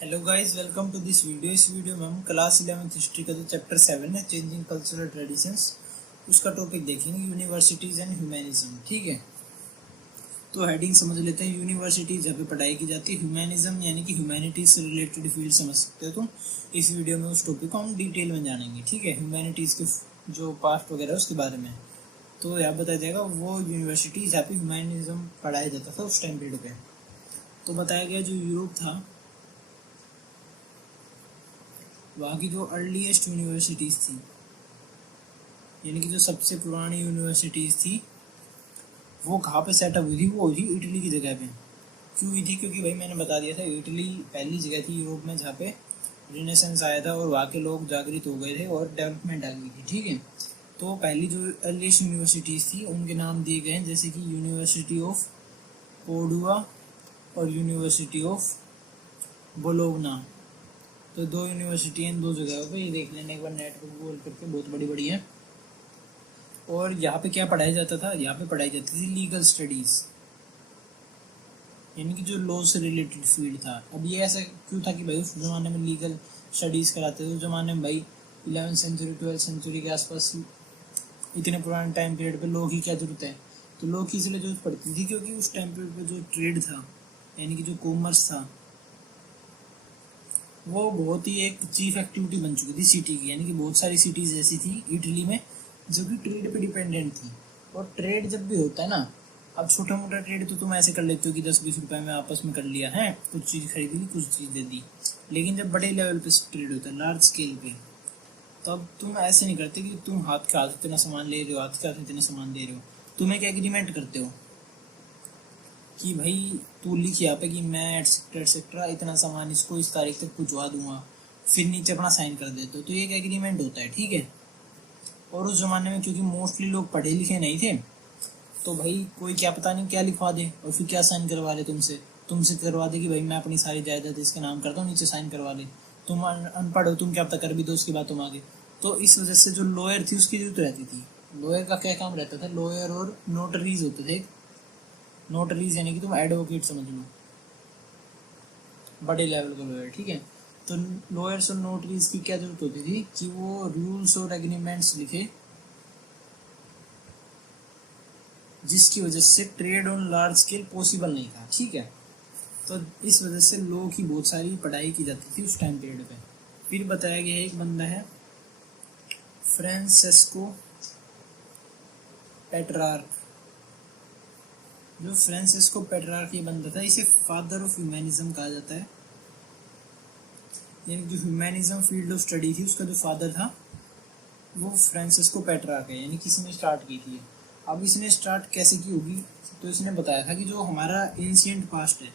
Hello guys, welcome to this video. इस video में हम क्लास 11th हिस्ट्री का जो चैप्टर 7 है, चेंजिंग कल्चरल ट्रेडिशंस, उसका टॉपिक देखेंगे, यूनिवर्सिटीज एंड ह्यूमैनिज्म। ठीक है, तो हेडिंग समझ लेते हैं। यूनिवर्सिटीज जहाँ पे पढ़ाई की जाती है, ह्यूमैनिज्म यानी कि ह्यूमैनिटीज से रिलेटेड फील्ड समझ सकते हो तुम। इस वीडियो में उस टॉपिक को हम डिटेल में जानेंगे। ठीक है, ह्यूमैनिटीज के जो पास्ट वगैरह उसके बारे में तो यहाँ बताया जाएगा वो यूनिवर्सिटी जहाँ पे ह्यूमैनिज्म पढ़ाया जाता था उस टाइम पीरियड पे। तो बताया गया जो यूरोप था, वहाँ की जो अर्लीस्ट यूनिवर्सिटीज़ थी, यानी कि जो सबसे पुरानी यूनिवर्सिटीज़ थी, वो कहाँ पे सेटअप हुई थी? वो हुई थी इटली की जगह पे। क्यों हुई थी? क्योंकि भाई मैंने बता दिया था, इटली पहली जगह थी यूरोप में जहाँ पे रिनेसेंस आया था और वहाँ के लोग जागृत हो गए थे और डेवलपमेंट आ गई थी। ठीक है, तो पहली जो अर्लीस्ट यूनिवर्सिटीज़ थी उनके नाम दिए गए हैं, जैसे कि यूनिवर्सिटी ऑफ पोडुआ और यूनिवर्सिटी ऑफ बोलोगना। तो दो यूनिवर्सिटी हैं दो जगहों पे, ये देख लेना एक बार नेट पर गूगल करके, बहुत बड़ी बड़ी है। और यहाँ पे क्या पढ़ाया जाता था? यहाँ पे पढ़ाई जाती थी लीगल स्टडीज़, यानी कि जो लॉ से रिलेटेड फील्ड था। अब ये ऐसा क्यों था कि भाई उस ज़माने में लीगल स्टडीज़ कराते थे? उस ज़माने में भाई 11th सेंचुरी 12th सेंचुरी के आसपास, इतने पुराने टाइम पीरियड पे लॉ की क्या जरूरत है? तो लॉ की इसलिए जरूरत पड़ती थी क्योंकि उस टाइम पीरियड पर जो ट्रेड था, यानी कि जो कॉमर्स था, वो बहुत ही एक चीफ एक्टिविटी बन चुकी थी सिटी की। यानी कि बहुत सारी सिटीज़ ऐसी थी इटली में जो कि ट्रेड पे डिपेंडेंट थी। और ट्रेड जब भी होता है ना, अब छोटा मोटा ट्रेड तो तुम ऐसे कर लेते हो कि 10-20 रुपए में आपस में कर लिया है, कुछ चीज़ खरीद ली, कुछ चीज़ दे दी। लेकिन जब बड़े लेवल पे ट्रेड होता है, लार्ज स्केल पे, तब तुम ऐसे नहीं करते कि तुम हाथ के हाथ इतना सामान ले रहे हो, हाथ के हाथ इतना सामान दे रहे हो। तुम एक एग्रीमेंट करते हो कि भाई तू लिख यहाँ पे कि मैं एटसेट्रा एटसेट्रा इतना सामान इसको इस तारीख तक पहुँचवा दूंगा, फिर नीचे अपना साइन कर देते हो। तो ये एक एग्रीमेंट होता है। ठीक है, और उस ज़माने में क्योंकि मोस्टली लोग पढ़े लिखे नहीं थे, तो भाई कोई क्या पता नहीं क्या लिखवा दे और फिर क्या साइन करवा ले तुमसे करवा दे कि भाई मैं अपनी सारी जायदाद इसके नाम करता हूँ, नीचे साइन करवा ले। तुम अनपढ़ हो, तुम क्या पता कर भी दो, उसके बाद तुम आगे। तो इस वजह से जो लॉयर थी उसकी जरूरत रहती थी। लॉयर का क्या काम रहता था? लॉयर और नोटरीज होते थे। नोटरीज यानी कि तुम एडवोकेट समझ लो, बड़े लेवल का लॉयर। ठीक है, तो लॉयर्स और नोटरीज की क्या जरूरत होती थी कि वो रूल्स और एग्रीमेंट्स लिखे, जिसकी वजह से trade on large scale possible नहीं था। ठीक है, तो इस वजह से लॉ की बहुत सारी पढ़ाई की जाती थी उस टाइम पीरियड पे। फिर बताया गया एक बंदा है फ्रांसेस्को पेट्रार्क। जो फ्रांसिस्को पेट्रार्क ये बंदा था, इसे फादर ऑफ ह्यूमैनिज्म कहा जाता है। यानी जो ह्यूमैनिज्म फील्ड ऑफ स्टडी थी उसका जो फादर था वो फ्रांसिस्को पेट्रार्क है, यानी किसी ने स्टार्ट की थी। अब इसने स्टार्ट कैसे की होगी? तो इसने बताया था कि जो हमारा एंशिएंट पास्ट है,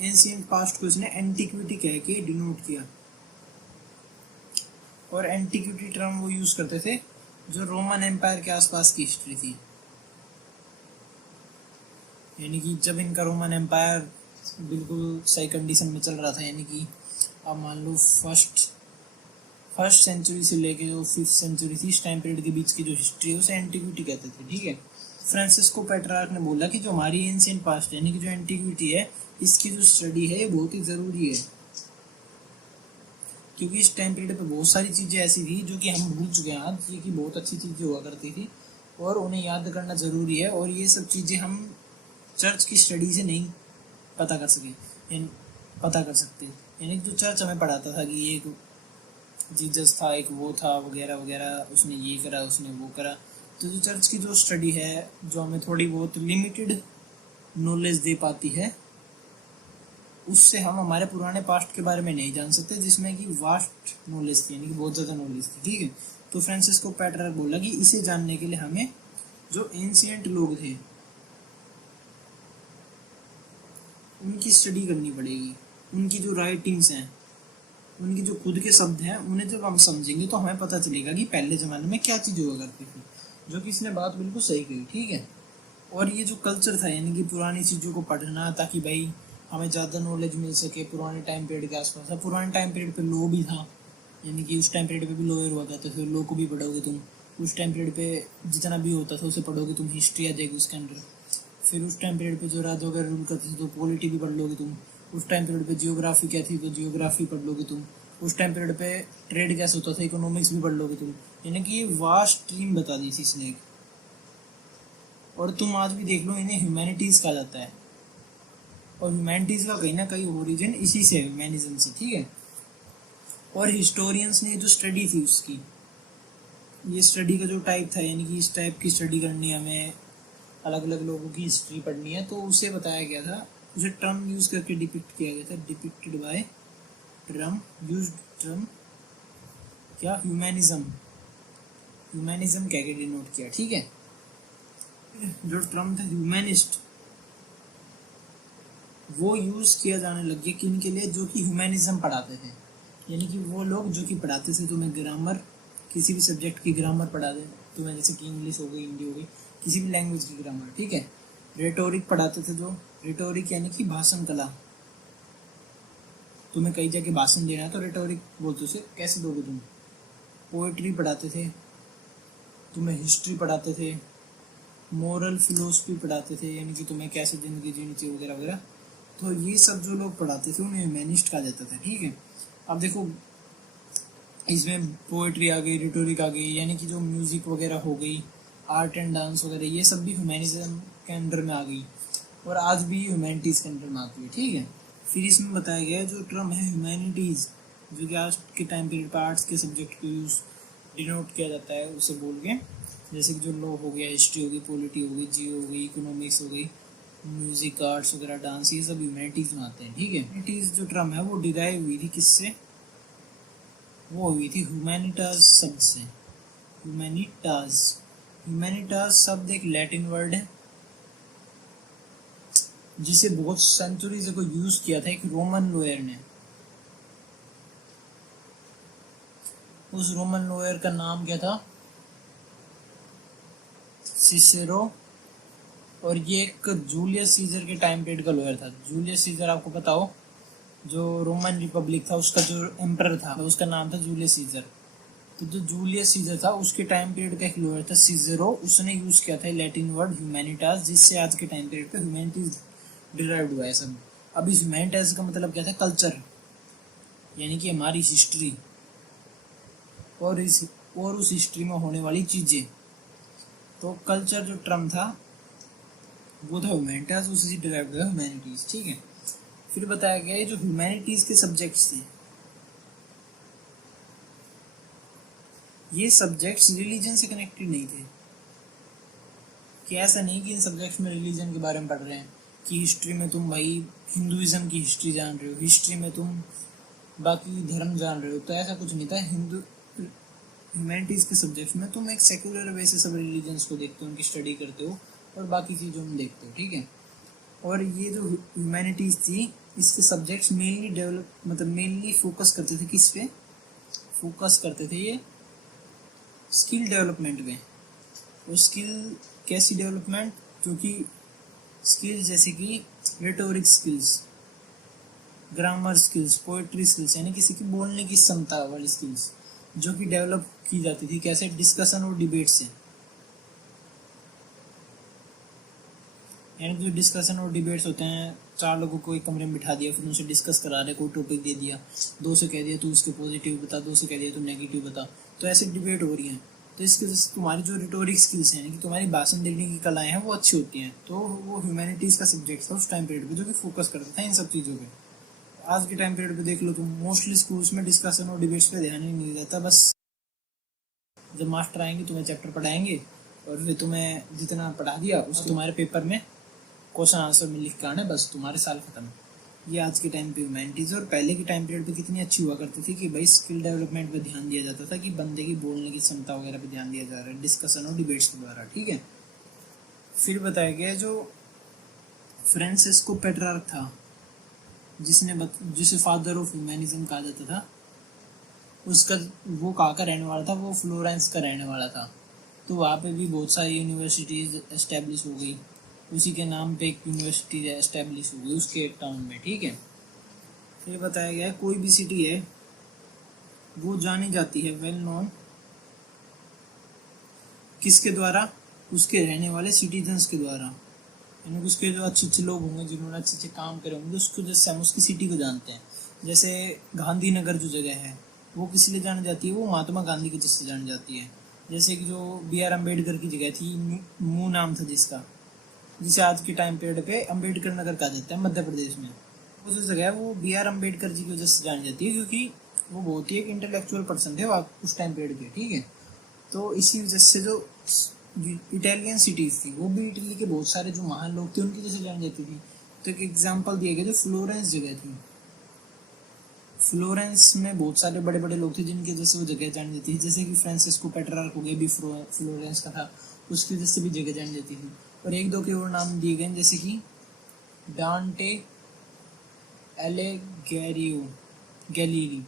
एंशिएंट पास्ट को इसने एंटिक्विटी कह के डिनोट किया। और एंटिक्विटी टर्म वो यूज करते थे जो रोमन एम्पायर के आसपास की हिस्ट्री थी, यानी कि जब इनका रोमन एम्पायर बिल्कुल सही कंडीशन में चल रहा था, यानी कि अब मान लो फर्स्ट सेंचुरी से लेके जो 5th सेंचुरी थी, इस टाइम पीरियड के बीच की जो हिस्ट्री है उसे एंटिक्विटी कहते थे। ठीक है, फ्रांसिस्को पेट्रार्क ने बोला कि जो हमारी एंशिएंट पास्ट यानी कि जो एंटिक्विटी है, इसकी जो स्टडी है ये बहुत ही ज़रूरी है, क्योंकि इस टाइम पीरियड पे बहुत सारी चीज़ें ऐसी थी जो कि हम भूल चुके हैं आज, ये कि बहुत अच्छी चीज़ें हुआ करती थी और उन्हें याद करना ज़रूरी है। और ये सब चीज़ें हम चर्च की स्टडी से नहीं पता कर सकते। यानी जो चर्च हमें पढ़ाता था कि एक जीसस था, एक वो था, वगैरह वगैरह, उसने ये करा, उसने वो करा। तो जो चर्च की जो स्टडी है, जो हमें थोड़ी बहुत लिमिटेड नॉलेज दे पाती है, उससे हम हमारे पुराने पास्ट के बारे में नहीं जान सकते, जिसमें कि वास्ट नॉलेज थी, यानी कि बहुत ज़्यादा नॉलेज थी। ठीक है, तो फ्रांसिस्को पेट्रार्क बोला कि इसे जानने के लिए हमें जो एंशिएंट लोग थे उनकी स्टडी करनी पड़ेगी। उनकी जो राइटिंग्स हैं, उनकी जो खुद के शब्द हैं, उन्हें जब हम समझेंगे तो हमें पता चलेगा कि पहले ज़माने में क्या चीज़ हुआ करती थी। जो कि इसने बात बिल्कुल सही कही। ठीक है, और ये जो कल्चर था, यानी कि पुरानी चीज़ों को पढ़ना ताकि भाई हमें ज़्यादा नॉलेज मिल सके पुराने टाइम पीरियड के आसपास। अब पुराने टाइम पीरियड पे लॉ भी था, यानी कि उस टाइम पीरियड पे भी लॉयर हुआ करते थे, लॉ को भी पढ़ोगे तुम। उस टाइम पीरियड पे जितना भी होता था उसे पढ़ोगे तुम, हिस्ट्री आ जाएगी उसके अंदर। फिर उस टाइम पीरियड पे जो राजा वगैरह रूल करते थे तो पॉलिटी भी पढ़ लोगे तुम। उस टाइम पीरियड पे जियोग्राफी क्या थी तो जियोग्राफी पढ़ लोगे तुम। उस टाइम पीरियड पे ट्रेड कैसे होता था, इकोनॉमिक्स भी पढ़ लोगे तुम। यानी कि वास्ट स्ट्रीम बता दी थी इसने। और तुम आज भी देख लो, इन्हें ह्यूमैनिटीज कहा जाता है, और ह्यूमैनिटीज का कहीं ना कहीं ओरिजिन इसी से, ह्यूमैनिज्म से, ठीक है। और हिस्टोरियंस ने जो स्टडी थी उसकी, ये स्टडी का जो टाइप था, यानी कि इस टाइप की स्टडी करनी है हमें, अलग अलग लोगों की हिस्ट्री पढ़नी है, तो उसे बताया गया था, उसे टर्म यूज करके डिपिक्ट किया गया था, depicted by term, used term क्या, ह्यूमैनिज्म। ह्यूमैनिज्म कह के डिनोट किया, ठीक है। जो टर्म था ह्यूमैनिस्ट, वो यूज किया जाने लग गया किन के लिए, जो कि ह्यूमैनिज्म पढ़ाते थे। यानी कि वो लोग जो कि पढ़ाते थे तुम्हें ग्रामर, किसी भी सब्जेक्ट की ग्रामर पढ़ा दे तुम्हें, जैसे कि इंग्लिश हो गई, हिंदी हो गई, किसी भी लैंग्वेज की ग्रामर, ठीक है। रेटोरिक पढ़ाते थे, जो रेटोरिक यानी कि भाषण कला, तुम्हें कई जगह भाषण देना है तो रेटोरिक बोलते, उसे कैसे दोगे तुम। पोएट्री पढ़ाते थे, तुम्हें हिस्ट्री पढ़ाते थे, मोरल फिलोसफी पढ़ाते थे, यानी कि तुम्हें कैसे जिंदगी जीनी चाहिए वगैरह वगैरह। तो ये सब जो लोग पढ़ाते थे उन्हें ह्यूमैनिस्ट कहा जाता था, ठीक है। अब देखो इसमें पोएट्री आ गई, रिटोरिक आ गई, यानी कि जो म्यूजिक वगैरह हो गई, आर्ट एंड डांस वगैरह, ये सब भी ह्यूमैनिज्म के अंडर में आ गई, और आज भी ह्यूमैनिटीज़ के अंडर में आती है, ठीक है। फिर इसमें बताया गया जो टर्म है ह्यूमैनिटीज़, जो कि आज के टाइम पीरियड पर आर्ट्स के सब्जेक्ट को यूज डिनोट किया जाता है, उसे बोल के, जैसे कि जो लॉ हो गया, हिस्ट्री हो गई, पॉलिटी हो गई, जियो हो गई, इकोनॉमिक्स हो गई, म्यूजिक, आर्ट्स वगैरह, डांस, ये सब ह्यूमैनिटीज़ में आते हैं, ठीक है। ह्यूमैनिटीज़ जो टर्म है वो डिराइव हुई थी किससे, वो हुई थी ह्यूमैनिटाज शब्द से। ह्यूमैनिटाज, ह्यूमैनिटाज शब्द एक लैटिन वर्ड है, जिसे बहुत सेंचुरी से को यूज किया था एक रोमन लॉयर ने। उस रोमन लॉयर का नाम क्या था, सिसेरो, और ये एक जूलियस सीजर के टाइम पीरियड का लॉयर था। जूलियस सीजर आपको पता हो, जो रोमन रिपब्लिक था उसका जो एम्परर था उसका नाम था जूलियस सीजर। तो जो जूलियस सीजर था उसके टाइम पीरियड का एक लॉयर था सिसेरो, उसने यूज किया था लैटिन वर्ड ह्यूमैनिटाज, जिससे आज के टाइम पीरियड पे ह्यूमैनिटीज डिराइव्ड हुआ है सब। अब इस ह्यूमैनिटाज का मतलब क्या था, कल्चर, यानी कि हमारी हिस्ट्री, और उस हिस्ट्री में होने वाली चीजें। तो कल्चर जो टर्म था वो था ह्यूमैनिटाज, उसी से डिराइव्ड हुआ ह्यूमैनिटीज, ठीक है। फिर बताया गया है जो ह्यूमैनिटीज के सब्जेक्ट्स थे, ये सब्जेक्ट्स रिलीजन से कनेक्टेड नहीं थे। कि ऐसा नहीं कि इन सब्जेक्ट्स में रिलीजन के बारे में पढ़ रहे हैं, कि हिस्ट्री में तुम भाई हिंदुइज्म की हिस्ट्री जान रहे हो, हिस्ट्री में तुम बाकी धर्म जान रहे हो, तो ऐसा कुछ नहीं था। ह्यूमैनिटीज़ के सब्जेक्ट्स में तुम एक सेकुलर वे से सब रिलीजन्स को देखते हो, उनकी स्टडी करते हो, और बाकी चीज़ों में देखते हो, ठीक है। और ये जो ह्यूमैनिटीज़ थी, इसके सब्जेक्ट्स मेनली मेनली फोकस करते थे किस पे, फोकस करते थे ये स्किल डेवलपमेंट पे। और स्किल कैसी डेवलपमेंट, जो कि स्किल्स जैसे कि rhetoric skills, grammar skills, poetry skills, यानी किसी की बोलने की क्षमता वाली स्किल्स, जो कि डेवलप की जाती थी कैसे, डिस्कशन और डिबेट से। यानी जो डिस्कशन और डिबेट्स होते हैं, चार लोगों को एक कमरे में बिठा दिया, फिर उनसे डिस्कस करा रहे, कोई टॉपिक दे दिया, दो से कह दिया तू इसके पॉजिटिव बता, दो से कह दिया तू नेगेटिव बता, तो ऐसे डिबेट हो रही है। तो इसकी वजह से तुम्हारी जो रिटोरिक स्किल्स हैं, यानी कि तुम्हारी भाषण देने की कलाएं हैं, वो अच्छी होती हैं। तो वो ह्यूमैनिटीज़ का सब्जेक्ट था उस टाइम पीरियड पे, जो कि फोकस करता था इन सब चीज़ों पे। आज के टाइम पीरियड पे देख लो तुम, मोस्टली स्कूल्स में डिस्कशन और डिबेट्स पे ध्यान ही नहीं रहता। बस जब मास्टर आएंगे तुम्हें चैप्टर पढ़ाएंगे, और फिर तुम्हें जितना पढ़ा दिया उसको तुम्हारे पेपर में क्वेश्चन आंसर में लिख के आना, बस तुम्हारे साल खत्म। ये आज के टाइम पे ह्यूमैनिटीज़। और पहले के टाइम पीरियड पे कितनी अच्छी हुआ करती थी कि भाई स्किल डेवलपमेंट पे ध्यान दिया जाता था, कि बंदे की बोलने की क्षमता वगैरह पे ध्यान दिया जा रहा है डिस्कशन और डिबेट्स के द्वारा, ठीक है। फिर बताया गया जो फ्रांसिस्को पेट्रार्क था, जिसे फादर ऑफ ह्यूमैनिज्म कहा जाता था, उसका वो कहाँ का रहने वाला था, वो फ्लोरेंस का रहने वाला था। तो वहाँ पे भी बहुत सारी यूनिवर्सिटीज़ एस्टेब्लिश हो गई, उसी के नाम पे एक यूनिवर्सिटी एस्टेब्लिश हो गई उसके टाउन में, ठीक है। फिर बताया गया है कोई भी सिटी है वो जानी जाती है, वेल नोन, किसके द्वारा, उसके रहने वाले सिटीजन्स के द्वारा। यानी कि उसके जो अच्छे अच्छे लोग होंगे जिन्होंने अच्छे अच्छे काम करे होंगे उसको जैसे हम उसकी सिटी को जानते हैं। जैसे गांधीनगर जो जगह है वो किस लिए जानी जाती है, वो महात्मा गांधी की वजह से जानी जाती है। जैसे कि जो B.R. अम्बेडकर की जगह थी, मू नाम था जिसका, जिसे आज के टाइम पीरियड पे अम्बेडकर नगर कहा जाता है मध्य प्रदेश में। वो जो जगह है वो B.R. अम्बेडकर जी की वजह से जानी जाती है, क्योंकि वो बहुत ही एक इंटेलेक्चुअल पर्सन थे उस टाइम पीरियड के, ठीक है। तो इसी वजह से जो इटालियन सिटीज थी वो भी इटली के बहुत सारे जो महान लोग थे उनकी वजह से जानी जाती थी। तो एक एग्जाम्पल दिया गया जो फ्लोरेंस जगह थी, फ्लोरेंस में बहुत सारे बड़े बड़े लोग थे जिनकी वजह से वो जगह जानी जाती थी। जैसे कि फ्रांसिस्को पेट्रार्क हो गया, भी फ्लोरेंस का था, उसकी वजह से भी जगह जानी जाती थी। और एक दो के और नाम दिए गए जैसे कि डांटे एलिगेरियो गैलीली,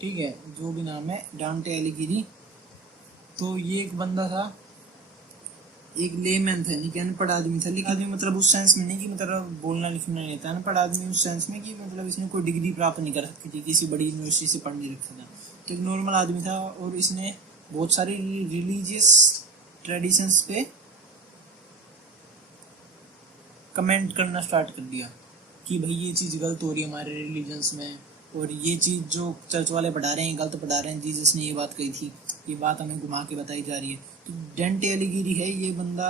ठीक है, जो भी नाम है डांटे एलिगेरी। तो ये एक बंदा था, एक लेमैन था, यानी कि अनपढ़ आदमी था। लेकिन आदमी मतलब उस सेंस में नहीं कि मतलब बोलना लिखना नहीं था, अनपढ़ आदमी उस सेंस में कि मतलब इसने कोई डिग्री प्राप्त नहीं कर सकती थी, किसी बड़ी यूनिवर्सिटी से पढ़ नहीं रखा था, तो एक नॉर्मल आदमी था। और इसने बहुत सारी रिलीजियस ट्रेडिशंस पे कमेंट करना स्टार्ट कर दिया कि भाई ये चीज़ गलत हो रही है हमारे रिलीजन्स में, और ये चीज़ जो चर्च वाले पढ़ा रहे हैं गलत पढ़ा रहे हैं, जीसस ने ये बात कही थी, ये बात हमें घुमा के बताई जा रही है। तो डांटे एलिगीरी है, ये बंदा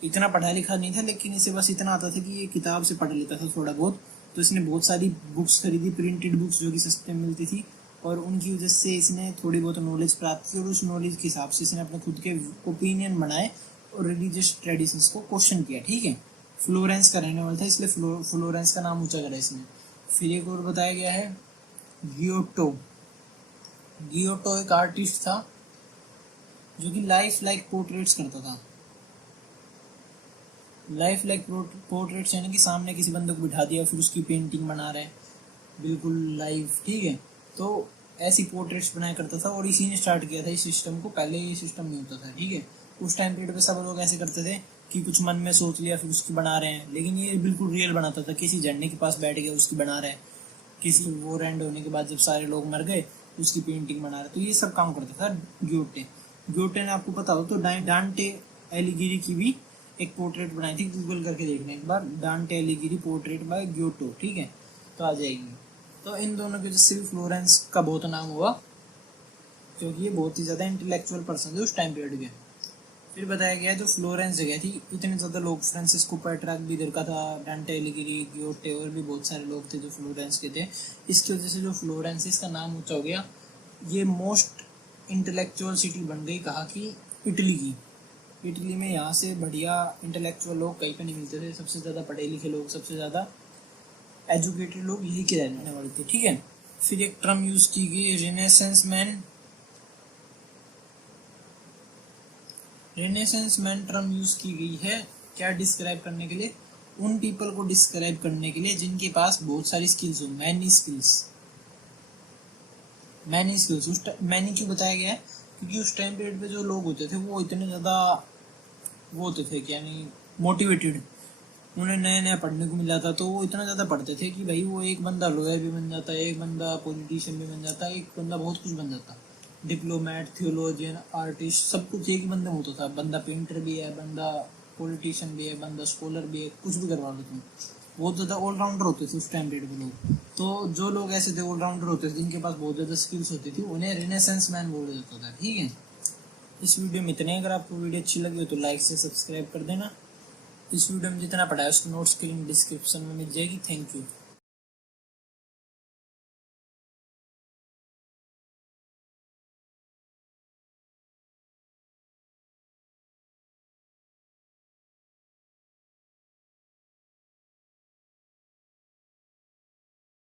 इतना पढ़ा लिखा नहीं था, लेकिन इसे बस इतना आता था कि ये किताब से पढ़ लेता था थोड़ा बहुत। तो इसने बहुत सारी बुक्स खरीदी, प्रिंटेड बुक्स जो कि सस्ते में मिलती थी, और उनकी वजह से इसने थोड़ी बहुत नॉलेज प्राप्त की, और उस नॉलेज के हिसाब से इसने अपने खुद के ओपिनियन बनाए और रिलीजियस ट्रेडिशंस को क्वेश्चन किया, ठीक है। फ्लोरेंस का रहने वाला था, इसलिए फ्लोरेंस का नाम ऊंचा करा इसने। फिर एक और बताया गया है गियोटो। गियोटो एक आर्टिस्ट था जो कि लाइफ लाइक पोर्ट्रेट्स करता था। लाइफ लाइक पोर्ट्रेट्स यानी कि सामने किसी बंदे को बिठा दिया, फिर उसकी पेंटिंग बना रहे बिल्कुल लाइव, ठीक है। तो ऐसी पोर्ट्रेट्स बनाया करता था, और इसी ने स्टार्ट किया था इस सिस्टम को। पहले ये सिस्टम नहीं होता था, ठीक है। उस टाइम पीरियड पे सब लोग ऐसे करते थे कि कुछ मन में सोच लिया फिर उसकी बना रहे हैं, लेकिन ये बिल्कुल रियल बनाता था। किसी झंडे के पास बैठ गया उसकी बना रहे हैं, किसी वॉर एंड होने के बाद जब सारे लोग मर गए उसकी पेंटिंग बना रहे। तो ये सब काम करता था ग्योटे। ग्योटे ने आपको पता हो तो डांटे एलिगीरी की भी एक पोर्ट्रेट बनाई थी, गूगल करके देखना एक बार, डांटे एलिगीरी पोर्ट्रेट बाय ग्योटो, ठीक है, तो आ जाएगी। तो इन दोनों की वजह से भी फ्लोरेंस का बहुत नाम हुआ, क्योंकि ये बहुत ही ज़्यादा इंटेलेक्चुअल पर्सन थे उस टाइम पीरियड के। फिर बताया गया जो फ्लोरेंस जगह थी, इतने ज़्यादा लोग, फ्रांसिस्को पेट्रार्क भी इधर का था, डांटे एलिगीरी, गियोटे, और भी बहुत सारे लोग थे जो फ्लोरेंस के थे। इसकी वजह से जो फ्लोरेंस इसका नाम ऊंचा हो गया। ये मोस्ट इंटेलेक्चुअल सिटी बन गई, कहा कि इटली की। इटली में यहाँ से बढ़िया इंटेलेक्चुअल लोग कहीं पे नहीं मिलते थे, सबसे ज़्यादा पढ़े लिखे लोग, सबसे ज़्यादा एजुकेटेड लोग यही के रहने वाले थे, ठीक है। फिर एक टर्म यूज की गई renaissance man. Renaissance man term use की गई है क्या डिस्क्राइब करने के लिए, उन पीपल को डिस्क्राइब करने के लिए जिनके पास बहुत सारी स्किल्स हो, many skills. Many skills many क्यों बताया गया है, क्योंकि उस टाइम पीरियड पे जो लोग होते थे वो इतने ज़्यादा वो होते थे कि यानी मोटिवेटेड, उन्हें नया नया पढ़ने को मिल जाता, तो वो इतना ज़्यादा पढ़ते थे कि भाई वो एक बंदा लॉयर भी बन जाता, एक बंदा पॉलिटिशियन भी बन जाता, एक बंदा बहुत कुछ बन जाता, डिप्लोमेट, थियोलॉजियन, आर्टिस्ट, सब कुछ एक ही बंदे में होता था। बंदा पेंटर भी है, बंदा पॉलिटिशियन भी है, बंदा स्कॉलर भी है, कुछ भी करवा लो तुम। बहुत ज़्यादा ऑलराउंडर होते थे उस टाइम पीरियड में लोग। तो जो लोग ऐसे थे ऑलराउंडर होते थे जिनके पास बहुत ज़्यादा स्किल्स होती थी, उन्हें रेनेसेंस मैन बोला जाता था, ठीक है। इस वीडियो में इतने। अगर आपको वीडियो अच्छी लगी हो तो लाइक से सब्सक्राइब कर देना। इस वीडियो में जितना पढ़ा है उसकी नोट्स की लिंक डिस्क्रिप्शन में मिल जाएगी। Thank you.